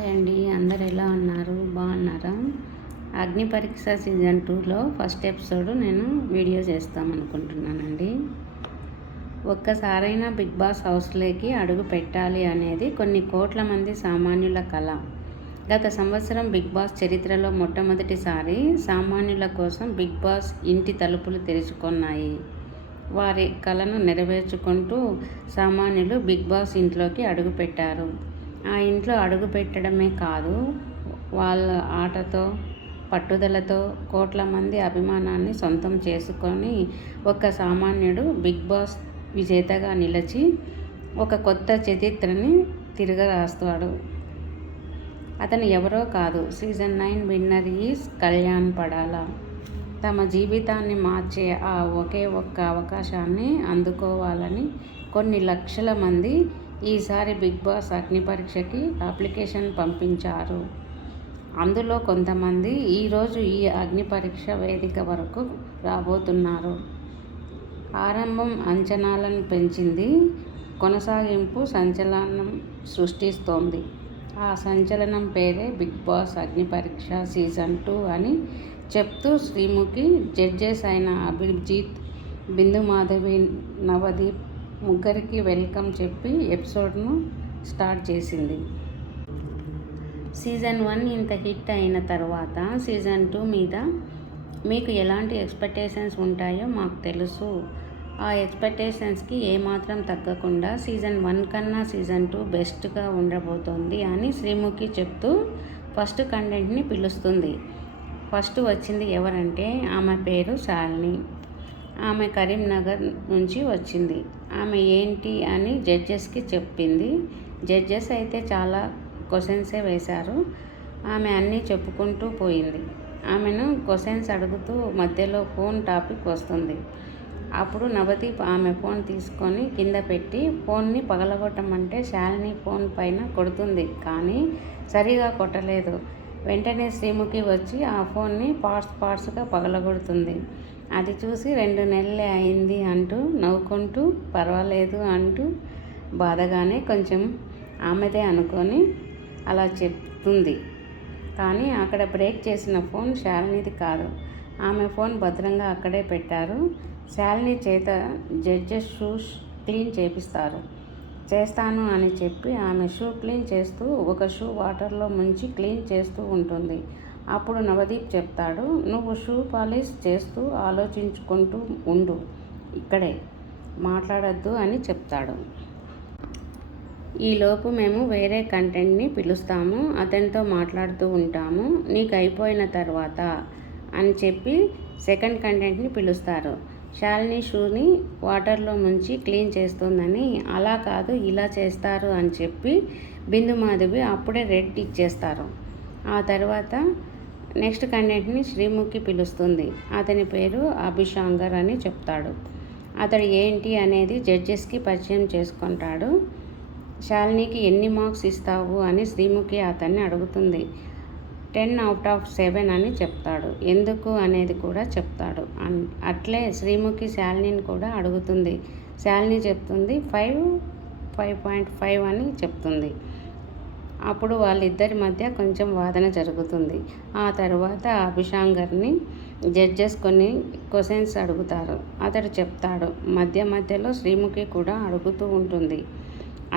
Hi అండి, అందరు ఎలా ఉన్నారు? బాగున్నారా? అగ్ని పరీక్ష సీజన్ 2లో ఫస్ట్ ఎపిసోడ్ నేను వీడియో చేస్తామనుకుంటున్నానండి. ఒక్కసారైనా బిగ్ బాస్ హౌస్లోకి అడుగు పెట్టాలి అనేది కొన్ని కోట్ల మంది సామాన్యుల కల. గత సంవత్సరం బిగ్ బాస్ చరిత్రలో మొట్టమొదటిసారి సామాన్యుల కోసం బిగ్ బాస్ ఇంటి తలుపులు తెరుచుకున్నాయి. వారి కలను నెరవేర్చుకుంటూ సామాన్యులు బిగ్ బాస్ ఇంట్లోకి అడుగుపెట్టారు. ఆ ఇంట్లో అడుగు పెట్టడమే కాదు, వాళ్ళ ఆటతో, పట్టుదలతో కోట్ల మంది అభిమానాన్ని సొంతం చేసుకొని ఒక సామాన్యుడు బిగ్ బాస్ విజేతగా నిలిచి ఒక కొత్త చరిత్రని తిరగరాస్తాడు. అతను ఎవరో కాదు, season 9 winner is Kalyan Padala. తమ జీవితాన్ని మార్చే ఆ ఒకే ఒక్క అవకాశాన్ని అందుకోవాలని కొన్ని లక్షల మంది ఈసారి బిగ్ బాస్ అగ్ని పరీక్షకి అప్లికేషన్ పంపించారు. అందులో కొంతమంది ఈరోజు ఈ అగ్ని పరీక్ష వేదిక వరకు రాబోతున్నారు. ఆరంభం అంచనాలను పెంచింది, కొనసాగింపు సంచలనం సృష్టిస్తోంది. ఆ సంచలనం పేరే బిగ్ బాస్ అగ్ని పరీక్ష సీజన్ 2 అని చెప్తూ శ్రీముఖి, జడ్జెస్ అయిన అభిజిత్, బిందు మాధవి, నవదీప్ ముగ్గురికి వెల్కమ్ చెప్పి ఎపిసోడ్ను స్టార్ట్ చేసింది. సీజన్ 1 ఇంత హిట్ అయిన తర్వాత సీజన్ 2 మీద మీకు ఎలాంటి ఎక్స్పెక్టేషన్స్ ఉంటాయో మాకు తెలుసు. ఆ ఎక్స్పెక్టేషన్స్కి ఏమాత్రం తగ్గకుండా సీజన్ 1 కన్నా సీజన్ 2 బెస్ట్గా ఉండబోతోంది అని శ్రీముఖి చెప్తూ ఫస్ట్ కంటెంట్ని పిలుస్తుంది. ఫస్ట్ వచ్చింది ఎవరంటే ఆమె పేరు శాలిని. ఆమె కరీంనగర్ నుంచి వచ్చింది. ఆమె ఏంటి అని జడ్జెస్కి చెప్పింది. జడ్జెస్ అయితే చాలా క్వశ్చన్సే వేశారు. ఆమె అన్నీ చెప్పుకుంటూ పోయింది. ఆమెను క్వశ్చన్స్ అడుగుతూ మధ్యలో ఫోన్ టాపిక్ వస్తుంది. అప్పుడు నవదీప్ ఆమె ఫోన్ తీసుకొని కింద పెట్టి ఫోన్ని పగలగొట్టమంటే శాలిని ఫోన్ పైన కొడుతుంది, కానీ సరిగా కొట్టలేదు. వెంటనే శ్రీముఖి వచ్చి ఆ ఫోన్ని పార్ట్స్గా పగలగొడుతుంది. అది చూసి 2 నెలలే అయింది అంటూ నవ్వుకుంటూ పర్వాలేదు అంటూ బాధగానే కొంచెం ఆమెదే అనుకొని అలా చెప్తుంది. కానీ అక్కడ బ్రేక్ చేసిన ఫోన్ శాలినిది కాదు. ఆమె ఫోన్ భద్రంగా అక్కడే పెట్టారు. శాలిని చేత జడ్జెస్ షూస్ క్లీన్ చేస్తాను అని చెప్పి ఆమె షూ క్లీన్ చేస్తూ ఒక షూ వాటర్లో ముంచి క్లీన్ చేస్తూ ఉంటుంది. అప్పుడు నవదీప్ చెప్తాడు, నువ్వు షూ పాలిష్ చేస్తూ ఆలోచించుకుంటూ ఉండు, ఇక్కడే మాట్లాడద్దు అని చెప్తాడు. ఈలోపు మేము వేరే కంటెంట్ని పిలుస్తాము, అతనితో మాట్లాడుతూ ఉంటాము, నీకు అయిపోయిన తర్వాత అని చెప్పి సెకండ్ కంటెంట్ని పిలుస్తారు. శాలిని షూని వాటర్లో ముంచి క్లీన్ చేస్తుందని, అలా కాదు ఇలా చేస్తారు అని చెప్పి బిందు మాధవి అప్పుడే రెడ్ ఇచ్చేస్తారు. ఆ తర్వాత నెక్స్ట్ కంటెంట్ని శ్రీముఖి పిలుస్తుంది. అతని పేరు అభిశాంగర్ అని చెప్తాడు. అతడు ఏంటి అనేది జడ్జెస్కి పరిచయం చేసుకుంటాడు. శాలినికి ఎన్ని మార్క్స్ ఇస్తావు అని శ్రీముఖి అతన్ని అడుగుతుంది. 10/7 అని చెప్తాడు. ఎందుకు అనేది కూడా చెప్తాడు. అట్లే శ్రీముఖి శాలినిని కూడా అడుగుతుంది. శాలిని చెప్తుంది 5.5 అని చెప్తుంది. అప్పుడు వాళ్ళిద్దరి మధ్య కొంచెం వాదన జరుగుతుంది. ఆ తర్వాత అభిశాంగర్ని జడ్జెస్ కొన్ని క్వశ్చన్స్ అడుగుతారు. అతడు చెప్తాడు. మధ్యలో శ్రీముఖి కూడా అడుగుతూ ఉంటుంది.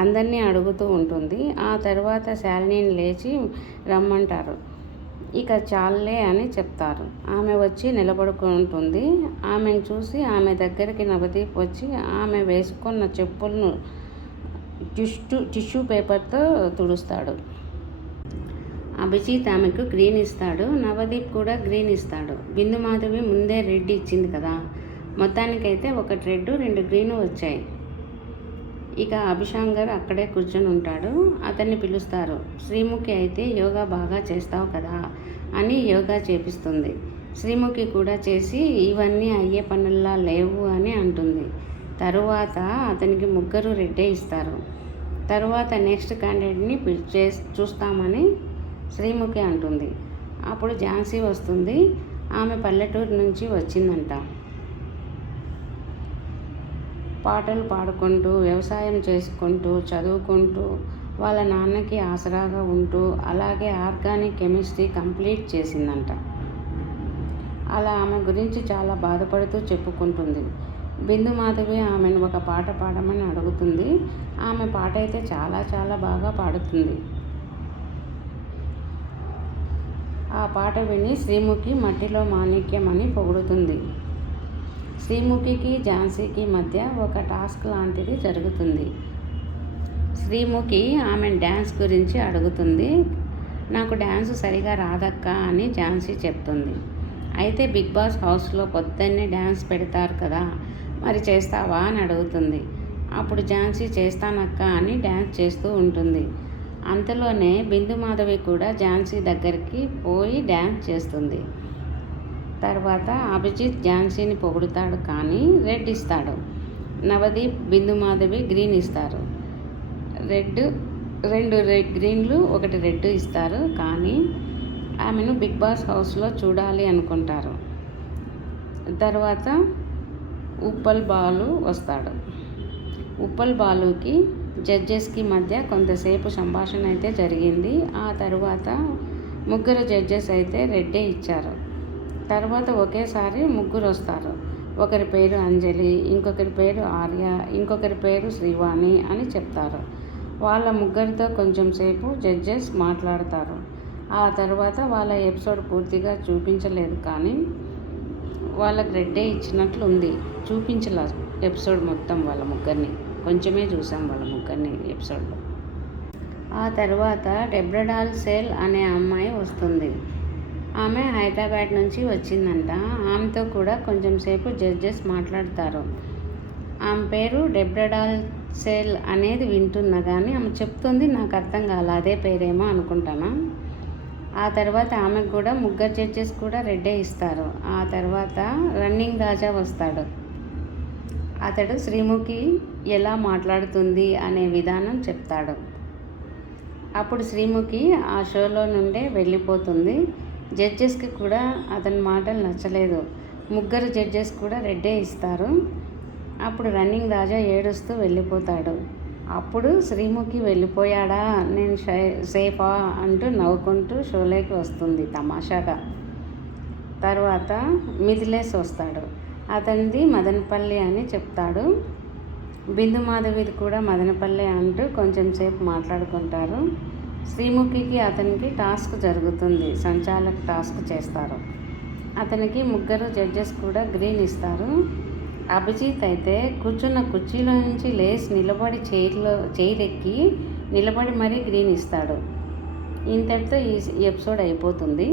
అందరినీ అడుగుతూ ఉంటుంది. ఆ తర్వాత శాలినిని లేచి రమ్మంటారు. ఇక చాలే అని చెప్తారు. ఆమె వచ్చి నిలబడుకుంటుంది. ఆమెను చూసి ఆమె దగ్గరికి నవదీప్ వచ్చి ఆమె వేసుకున్న చెప్పులను టిష్యూ పేపర్తో తుడుస్తాడు. అభిజిత్ ఆమెకు గ్రీన్ ఇస్తాడు. నవదీప్ కూడా గ్రీన్ ఇస్తాడు. బిందు మాధవి ముందే రెడ్ ఇచ్చింది కదా. మొత్తానికైతే 1 రెడ్ 2 గ్రీను వచ్చాయి. ఇక అభిశాంగర్ అక్కడే కూర్చొని ఉంటాడు. అతన్ని పిలుస్తారు. శ్రీముఖి అయితే యోగా బాగా చేస్తావు కదా అని యోగా చేపిస్తుంది. శ్రీముఖి కూడా చేసి ఇవన్నీ అయ్యే పనుల్లా లేవు అని అంటుంది. తరువాత అతనికి 3 రెడ్డే ఇస్తారు. తరువాత నెక్స్ట్ క్యాండిడేట్ని చూస్తామని శ్రీముఖి అంటుంది. అప్పుడు ఝాన్సీ వస్తుంది. ఆమె పల్లెటూరు నుంచి వచ్చిందంట. పాటలు పాడుకుంటూ, వ్యవసాయం చేసుకుంటూ, చదువుకుంటూ వాళ్ళ నాన్నకి ఆసరాగా ఉంటూ అలాగే ఆర్గానిక్ కెమిస్ట్రీ కంప్లీట్ చేసిందంట. అలా ఆమె గురించి చాలా బాధపడుతూ చెప్పుకుంటుంది. బిందు మాధవి ఆమెను ఒక పాట పాడమని అడుగుతుంది. ఆమె పాట అయితే చాలా చాలా బాగా పాడుతుంది. ఆ పాట విని శ్రీముఖి మట్టిలో మాణిక్యం అని పొగుడుతుంది. శ్రీముఖికి ఝాన్సీకి మధ్య ఒక టాస్క్ లాంటిది జరుగుతుంది. శ్రీముఖి ఆమె డ్యాన్స్ గురించి అడుగుతుంది. నాకు డ్యాన్స్ సరిగా రాదక్క అని ఝాన్సీ చెప్తుంది. అయితే బిగ్ బాస్ హౌస్లో పొద్దున్నే డ్యాన్స్ పెడతారు కదా, మరి చేస్తావా అని అడుగుతుంది. అప్పుడు ఝాన్సీ చేస్తానక్క అని డ్యాన్స్ చేస్తూ ఉంటుంది. అంతలోనే బిందు మాధవి కూడా ఝాన్సీ దగ్గరికి పోయి డ్యాన్స్ చేస్తుంది. తర్వాత అభిజిత్ ఝాన్సీని పొగుడుతాడు కానీ రెడ్ ఇస్తాడు. నవదీప్ బిందు మాధవి గ్రీన్ ఇస్తారు. రెండు గ్రీన్లు ఒకటి రెడ్ ఇస్తారు. కానీ ఆమెను బిగ్ బాస్ హౌస్లో చూడాలి అనుకుంటారు. తర్వాత ఉప్పల్ బాలు వస్తాడు. ఉప్పల్ బాలుకి జడ్జెస్కి మధ్య కొంతసేపు సంభాషణ అయితే జరిగింది. ఆ తర్వాత ముగ్గురు జడ్జెస్ అయితే రెడ్డే ఇచ్చారు. తర్వాత ఒకేసారి ముగ్గురు వస్తారు. ఒకరి పేరు అంజలి, ఇంకొకరి పేరు ఆర్య, ఇంకొకరి పేరు శ్రీవాణి అని చెప్తారు. వాళ్ళ ముగ్గురితో కొంచెం సేపు జడ్జెస్ మాట్లాడతారు. ఆ తర్వాత వాళ్ళ ఎపిసోడ్ పూర్తిగా చూపించలేదు కానీ వాళ్ళకి రెడ్డే ఇచ్చినట్లు ఉంది. చూపించలే ఎపిసోడ్ మొత్తం వాళ్ళ ముగ్గురిని, కొంచెమే చూసాం వాళ్ళ ముగ్గురిని ఎపిసోడ్లో. ఆ తర్వాత డెబ్రడాల్ సేల్ అనే అమ్మాయి వస్తుంది. ఆమె హైదరాబాద్ నుంచి వచ్చిందంట. ఆమెతో కూడా కొంచెం సేపు జడ్జెస్ మాట్లాడతారు. ఆమె పేరు డెబ్రడాల్ సేల్ అనేది వింటున్నా కానీ ఆమె చెప్తుంది నాకు అర్థం కాలే, అదే పేరేమో అనుకుంటాను. ఆ తర్వాత ఆమెకు కూడా ముగ్గురు జడ్జెస్ కూడా రెడ్డే ఇస్తారు. ఆ తర్వాత రన్నింగ్ రాజా వస్తాడు. అతడు శ్రీముఖి ఎలా మాట్లాడుతుంది అనే విధానం చెప్తాడు. అప్పుడు శ్రీముఖి ఆ షోలో నుండే వెళ్ళిపోతుంది. జడ్జెస్కి కూడా అతని మాటలు నచ్చలేదు. ముగ్గురు జడ్జెస్ కూడా రెడ్డే ఇస్తారు. అప్పుడు రన్నింగ్ రాజా ఏడుస్తూ వెళ్ళిపోతాడు. అప్పుడు శ్రీముఖి వెళ్ళిపోయాడా, నేను సేఫా అంటూ నవ్వుకుంటూ షోలోకి వస్తుంది తమాషాగా. తర్వాత మిథిలేష్ వస్తాడు. అతనిది మదనపల్లి అని చెప్తాడు. బిందు మాధవిది కూడా మదనపల్లి అంటూ కొంచెం సేపు మాట్లాడుకుంటారు. శ్రీముఖికి అతనికి టాస్క్ జరుగుతుంది. సంచాలక టాస్క్ చేస్తారు. అతనికి ముగ్గురు జడ్జెస్ కూడా గ్రీన్ ఇస్తారు. అభిజిత్ అయితే కూర్చున్న కుర్చీలో నుంచి లేచి నిలబడి చైరెక్కి నిలబడి మరీ గ్రీన్ ఇస్తాడు. ఇంతటితో ఈ ఎపిసోడ్ అయిపోతుంది.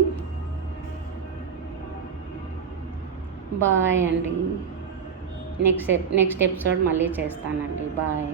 బాయ్ అండి. నెక్స్ట్ ఎపిసోడ్ మళ్ళీ చేస్తానండి. బాయ్.